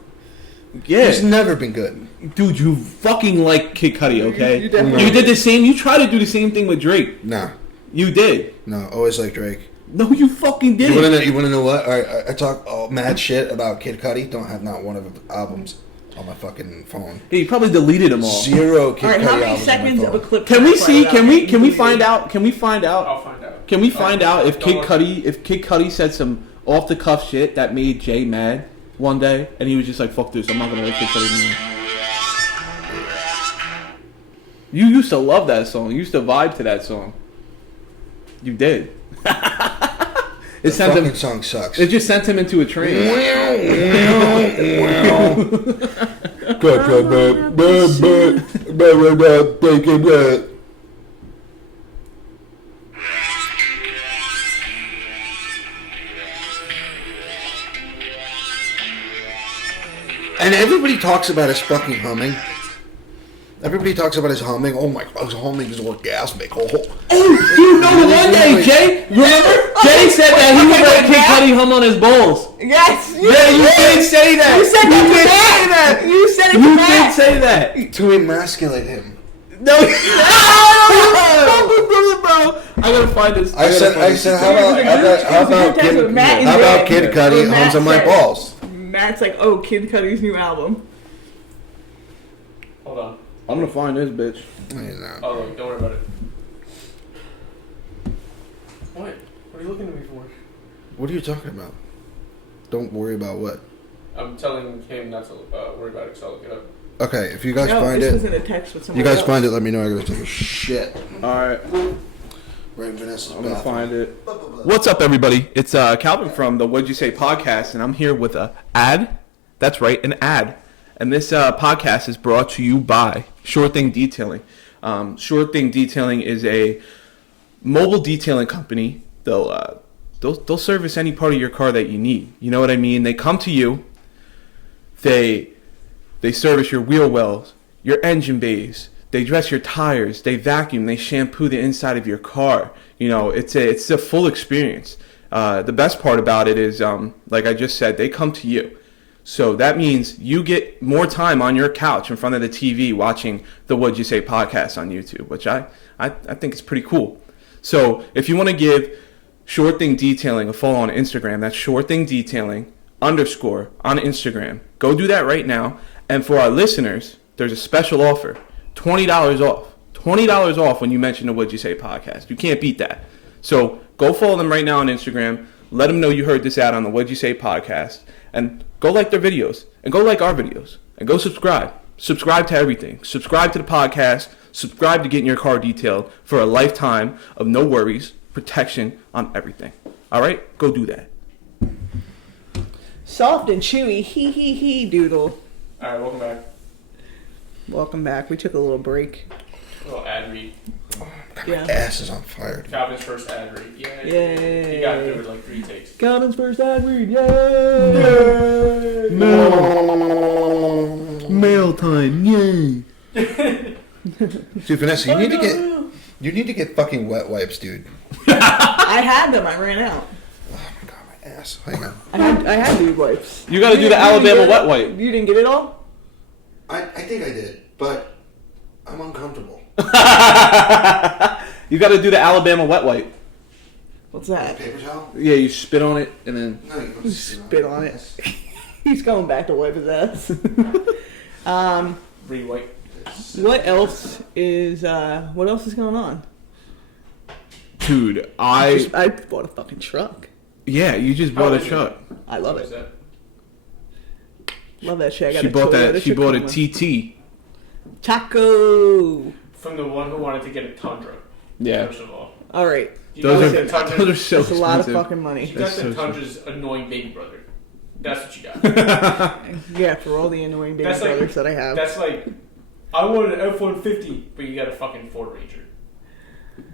Yeah. He's never been good. Dude, you fucking like Kid Cudi, okay? You definitely- You did the same. You tried to do the same thing with Drake. Nah. You did. No, always like Drake. No, you fucking You wanna didn't. know what? I talk all mad shit about Kid Cudi. Don't have not one of his albums on my fucking phone. Hey, you probably deleted them all. Zero Kid All right, Cudi how many albums seconds on of my a phone. clip? Can we see? play Can out? we find out? Can we find out? I'll find out. Can we find out if Kid Don't Cudi said some off the cuff shit that made Jay mad one day, and he was just like, "Fuck this, I'm not gonna like Kid Cudi anymore." You used to love that song. You used to vibe to that song. You did. The It sent fucking him. song sucks. It just sent him into a trance. And everybody talks about his fucking humming. Everybody talks about his humming. Oh my god, his humming is orgasmic. Oh, You know, one day, Jay, remember? Jay said that he would let Kid Cudi hum on his balls. Yes. Yeah, you did say that. You said that. You said it. You did say that. to emasculate him. No, bro. I gotta find this. I said, how about Kid Cudi hums on my balls? Matt's like, oh, Kid Cudi's new album. Hold on. I'm gonna find this bitch. Oh, look, don't worry about it. What? What are you looking at me for? What are you talking about? Don't worry about what? I'm telling him not to worry about it because I'll look it up. Okay, if you guys No, find this it, was in a text with you somebody guys else. find it. Let me know. I gotta take a shit. All right, Right in Vanessa's I'm gonna bathroom. find it. What's up, everybody? It's Calvin from the What'd You Say podcast, and I'm here with a ad. That's right, an ad. And this podcast is brought to you by Sure Thing Detailing. Sure Thing Detailing is a mobile detailing company. They'll service any part of your car that you need. You know what I mean? They come to you. They service your wheel wells, your engine bays. They dress your tires. They vacuum. They shampoo the inside of your car. You know, it's a full experience. The best part about it is, like I just said, they come to you. So that means you get more time on your couch in front of the TV watching the What'd You Say podcast on YouTube, which I think is pretty cool. So if you want to give Sure Thing Detailing a follow on Instagram, that's Sure Thing Detailing _ on Instagram. Go do that right now. And for our listeners, there's a special offer, $20 off. $20 off when you mention the What'd You Say podcast. You can't beat that. So go follow them right now on Instagram. Let them know you heard this ad on the What'd You Say podcast. And go like their videos. And go like our videos. And go subscribe. Subscribe to everything. Subscribe to the podcast. Subscribe to getting your car detailed for a lifetime of no worries, protection on everything. All right? Go do that. Soft and chewy, he doodle. Alright, welcome back. Welcome back. We took a little break. A little ad read. Yeah. Ass is on fire. Calvin's first ad read. Yay. Yay. He got to do it like 3 takes. Calvin's first ad read. Yay! Mail time. Yay. Dude, Vanessa, you need to get You need to get fucking wet wipes, dude. I had them. I ran out. Oh my god, my ass. Hang on. I had dude wipes. You got to do the Alabama wet wipe. You didn't get it all? I think I did, but I'm uncomfortable. You got to do the Alabama wet wipe. What's that? Paper towel? Yeah, you spit on it and then. No, you don't Spit on it. He's going back to wipe his ass. Re-wipe. What else is going on? Dude, I bought a fucking truck. Yeah, you just bought a is it? truck. I love What is it. that? Love that shit. I got She a bought Toyota that. She bought a Tacoma. TT. Taco. From the one who wanted to get a Tundra. Yeah. First of all. All right. You Those got are the Tundra. those are so That's a lot of expensive. fucking money. You got That's the so Tundra's annoying baby brother. That's what you got. Yeah, for all the annoying baby That's like- brothers that I have. That's like, I want an F-150, but you got a fucking Ford Ranger.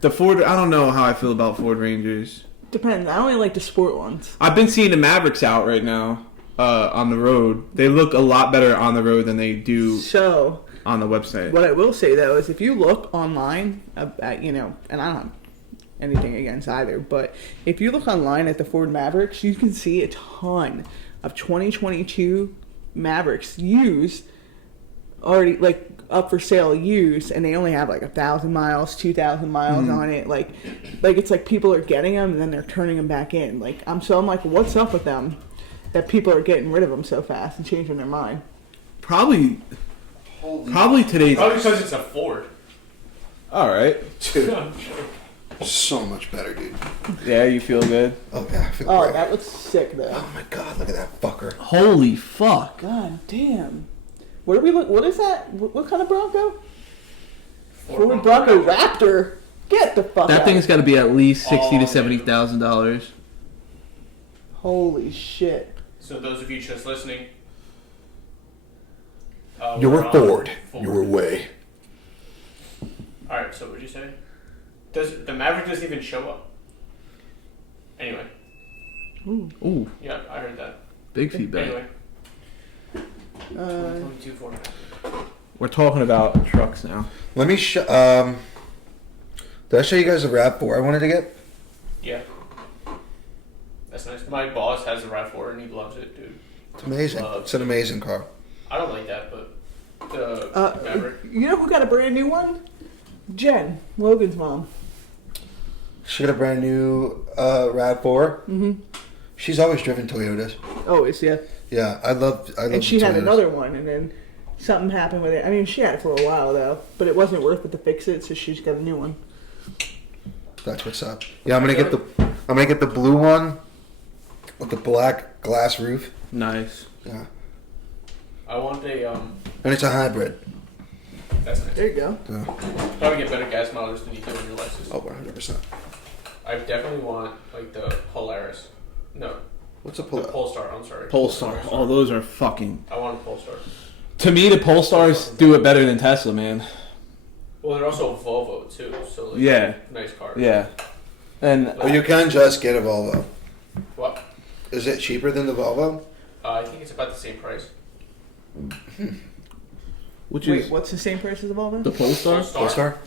The Ford. I don't know how I feel about Ford Rangers. Depends. I only like the sport ones. I've been seeing the Mavericks out right now on the road. They look a lot better on the road than they do So, on the website. what I will say though is if you look online at, and I don't have anything against either, but if you look online at the Ford Mavericks, you can see a ton of 2022 Mavericks used, already like up for sale used, and they only have like 1,000 miles, 2,000 miles on it. Like it's like people are getting them and then they're turning them back in. I'm like, what's up with them? That people are getting rid of them so fast and changing their mind. Probably today's. Probably because it's a Ford. All right. Dude, I'm sure. so much better, dude. Yeah, you feel good. Oh yeah, I feel Oh, great. that looks sick though. Oh my god, look at that fucker. Holy fuck! God damn. What are we look? What is that? What kind of Bronco? Ford Bronco Raptor. Get the fuck That out. thing's got to be at least $60,000 to Oh, $70,000. Holy shit. So those of you just listening, You're we're on Ford. Your way. All right. So what did you say? Does the Maverick doesn't even show up? Anyway, Ooh, yeah, I heard that. big feedback. Anyway, Uh, 22 Ford. We're talking about trucks now. Let me did I show you guys the RAV4 I wanted to get? Yeah, that's nice. My boss has a RAV4 and he loves it, dude. It's amazing. It's an amazing car. I don't like that, but the Maverick. you know who got a brand new one? Jen, Logan's mom. She got a brand new RAV4. Mm-hmm. She's always driven Toyotas. Oh, it's yeah. Yeah, I love And she the had Toyotas. another one, and then something happened with it. I mean, she had it for a while though, but it wasn't worth it to fix it, so she's got a new one. That's what's up. Yeah, I'm gonna get the blue one with the black glass roof. Nice. Yeah, I want a and it's a hybrid. That's nice. There you go. So, Probably get better gas mileage than you do in your Lexus. oh, 100%. I definitely want like the Polaris. No, What's a the pull? Polestar. I'm sorry. Polestar. Oh, those are fucking. I want a Polestar. To me, the Polestars do it better than Tesla, man. Well, they're also Volvo too, so like, Yeah. nice car. Yeah. And Well, you can just get a Volvo. What? Is it cheaper than the Volvo? I think it's about the same price. which Wait, is what's the same price as the Volvo? the Polestar? Polestar.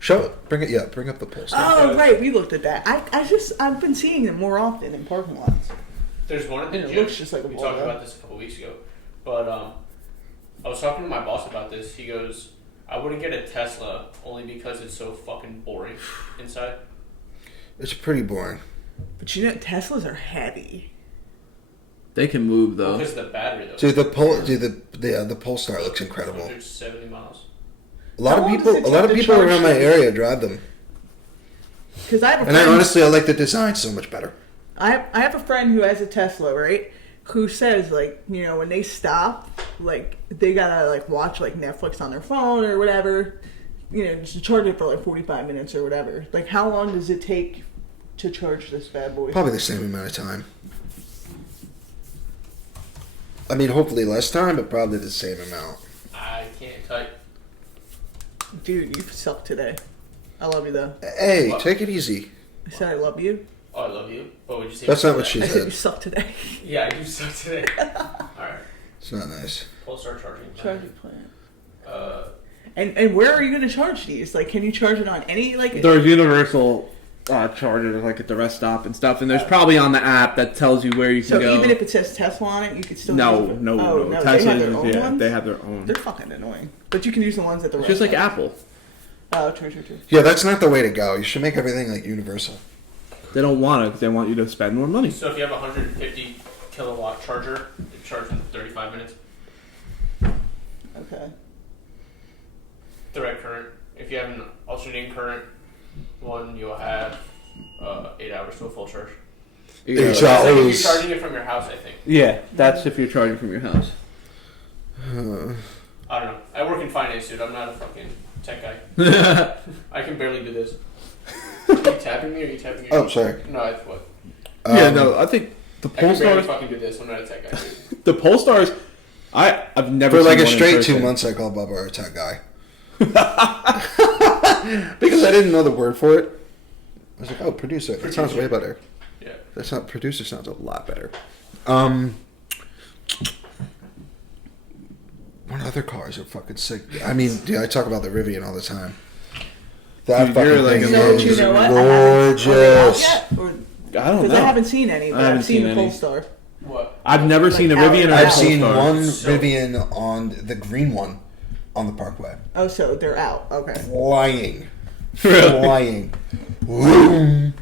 Show it. Bring it. Yeah, bring up the Polestar. Oh, right, we looked at that. I've been seeing them more often in parking lots. There's one at the And it gym. looks just like a we talked Volvo. about this a couple weeks ago, but I was talking to my boss about this. He goes, "I wouldn't get a Tesla only because it's so fucking boring inside." It's pretty boring. But you know, Teslas are heavy. They can move though. Because of the battery though. Dude, the Polestar looks incredible. 170 miles. A lot How of long people, does it a lot take of to people charge around my these? area drive them, Because I have a and I friend. honestly, I like the design so much better. I have a friend who has a Tesla, right? Who says like, you know, when they stop, like they gotta like watch like Netflix on their phone or whatever, you know, just to charge it for like 45 minutes or whatever. Like, how long does it take to charge this bad boy? Probably the same amount of time. I mean, hopefully less time, but probably the same amount. I can't type. Dude, you suck today. I love you though. Hey, What? take it easy. I said I love you. Oh, I love you. But would you say That's not what I she said you said. suck today. Yeah, I do suck today. All right. It's not nice. Polestar charging. Charging plant. And where are you going to charge these? Like, can you charge it on any, like... There's universal chargers, like at the rest stop and stuff, and there's probably on the app that tells you where you can go. So even if it says Tesla on it, you could still No. use it? Oh, no. Tesla, They have their own ones? they have their own. They're fucking annoying. But you can use the ones at the It's rest just like stop. Apple. Oh, true. Yeah, that's not the way to go. You should make everything like universal. They don't want it because they want you to spend more money. So if you have a 150 kilowatt charger, it charges in 35 minutes. Okay. Direct current. If you have an alternating current one, you'll have 8 hours to a full charge. It's That's like if you're always. charging it from your house, I think. Yeah, that's if you're charging from your house. I don't know. I work in finance, dude. I'm not a fucking tech guy. I can barely do this. Are you tapping me or are you tapping your Oh, sorry. No, I what? Yeah, no, I think the I can barely Polestars. fucking do this. I'm not a tech guy, dude. The Polestars. I've never For seen like a one in straight person. 2 months, I called Bubba our tech guy. Because I didn't know the word for it. I was like, oh, producer. That sounds way better. Yeah. That's not producer sounds a lot better. What other cars are fucking sick? I mean, dude, I talk about the Rivian all the time. That Dude, fucking you're like thing a So, Gorgeous. you know what? gorgeous. I don't I Because don't I know. haven't seen any, but I haven't I've seen seen the any. Polestar. What? I've never Like seen a how Rivian it- or a I've seen Polestar. one So- Rivian on the green one on the Parkway. Oh, so they're out. Okay. Flying. Really? Flying. Vroom.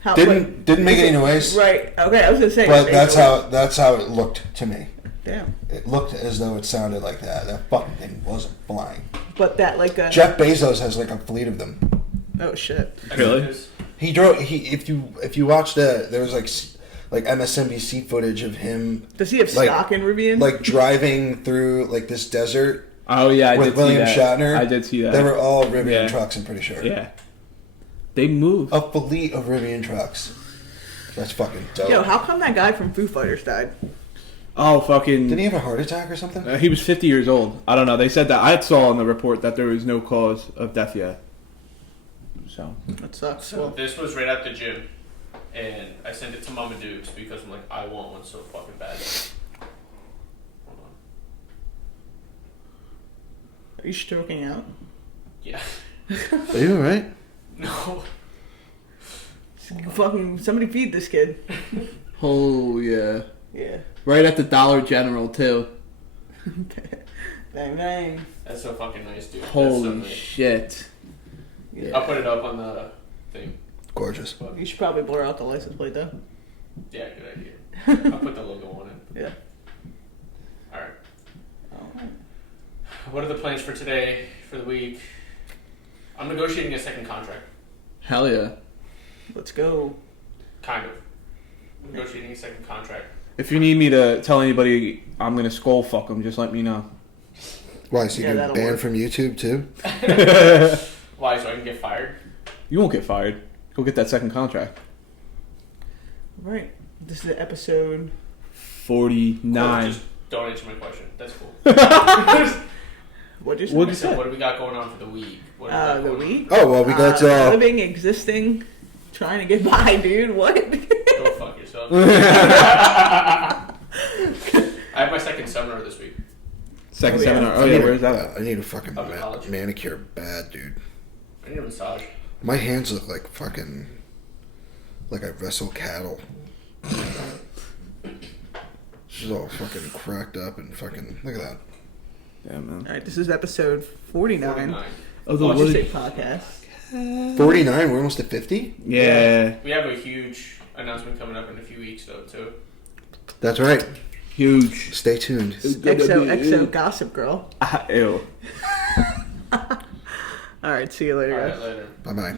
How, Didn't make any noise. Right. Okay, I was gonna say. But they- that's how it looked to me. Damn. It looked as though it sounded like that. That fucking thing wasn't flying. But that like a. Jeff Bezos has like a fleet of them. Oh shit. Really? He drove. If you watch there was like MSNBC footage of him Does he have like- stock in Rivian? like driving through like this desert Oh yeah, I with did William see that. Shatner. I did see that. They were all Rivian Yeah. trucks. I'm pretty sure. Yeah. They move. A fleet of Rivian trucks. That's fucking dope. Yo, how come that guy from Foo Fighters died? Oh fucking. Didn't he have a heart attack or something? He was 50 years old. I don't know. They said that. I saw in the report that there was no cause of death yet. So. That sucks. So Well, this was right at the gym, and I sent it to Mama Dukes because I'm like, I want one so fucking bad. Hold on. are you stroking out? Yeah. Are you alright? No. Fucking somebody feed this kid. Oh yeah. Yeah. Right at the Dollar General too. Bang bang. That's so fucking nice, dude. That's so Holy nice. shit. Yeah. I'll put it up on the thing. Gorgeous. You should probably blur out the license plate though. Yeah, good idea. I'll put the logo on it. Yeah. Alright. Oh. What are the plans for today, for the week? I'm negotiating a second contract. Hell yeah. Let's go. Kind of. Negotiating a second contract. If you need me to tell anybody I'm gonna skull fuck them, just let me know. Why? So you Yeah, get that'll banned work. from YouTube too? Why, so I can get fired? You won't get fired. Go get that second contract. Right. This is episode. 49. Cool, just don't answer my question. That's cool. What'd you say? What'd you So say? what do we got going on for the week? What do we got The going on? week. Oh well, we got. Living, existing, trying to get by, dude. What? Go fuck yourself. I have my second seminar this week. Second Oh, yeah. seminar. Oh yeah, where's that at? I need a fucking Up in college. manicure bad, dude. I need a massage. My hands look like fucking like I wrestle cattle. She's all fucking cracked up and fucking look at that. Yeah, man. All right, this is episode 49. 49. Oh, the Watch Your Woody- State podcast. 49. We're almost at 50. Yeah. We have a huge announcement coming up in a few weeks, though, too. That's right. Huge. Stay tuned. XOXO Gossip Girl. Ew. All right, see you later, All guys. right, later. Bye bye.